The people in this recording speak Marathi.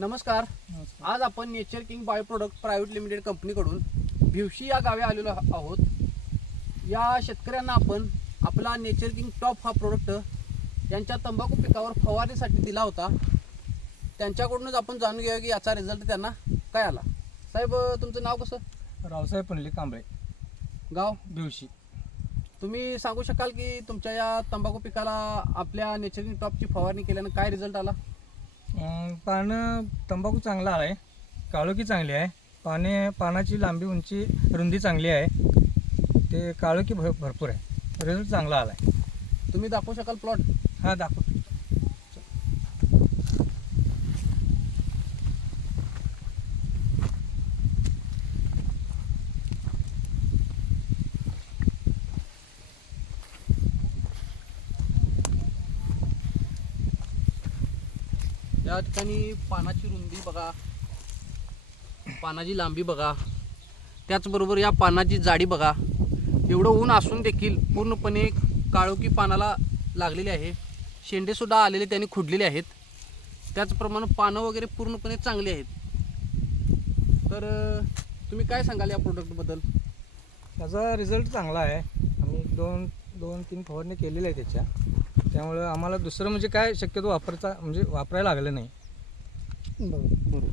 नमस्कार. आज आपण nature king bio product private limited कंपनीकडून भिवशी या गावी आलेलो आहोत. या शेतकऱ्यांना आपण आपला नेचर किंग टॉप हा प्रोडक्ट यांच्या तंबाखू पिकावर फवारणीसाठी दिला होता. त्यांच्याकडूनच आपण जाणून घेऊया की याचा रिझल्ट त्यांना काय आला. साहेब, तुमचं नाव कसं? रावसाहेब पनले कांबळे, गाव भिवशी. तुम्ही सांगू शकाल की तुमच्या या तंबाखू पिकाला आपल्या नेचर किंग टॉपची फवारणी केल्यानं काय रिझल्ट आला? पानं तंबाखू चांगला आहे, काळोखी चांगली आहे, पानाची लांबी उंची रुंदी चांगली आहे, ते काळोखी भरपूर आहे, रिझल्ट चांगला आला आहे. तुम्ही दाखवू शकाल प्लॉट? हा दाखवतो. या ठिकाणी पानाची रुंदी बघा, पानाची लांबी बघा, त्याचबरोबर या पानाची जाडी बघा. एवढं ऊन असून देखील पूर्णपणे काळोखी पानाला लागलेली आहे. शेंडेसुद्धा आलेले त्यांनी खुडलेले आहेत. त्याचप्रमाणे पानं वगैरे पूर्णपणे चांगली आहेत. तर तुम्ही काय सांगाल या प्रोडक्टबद्दल? त्याचा रिझल्ट चांगला आहे. आम्ही दोन तीन फवारणी केलेल्या आहे त्याच्या, त्यामुळे आम्हाला दुसरं म्हणजे काय शक्यतो वापरायला लागलं नाही. बरोबर.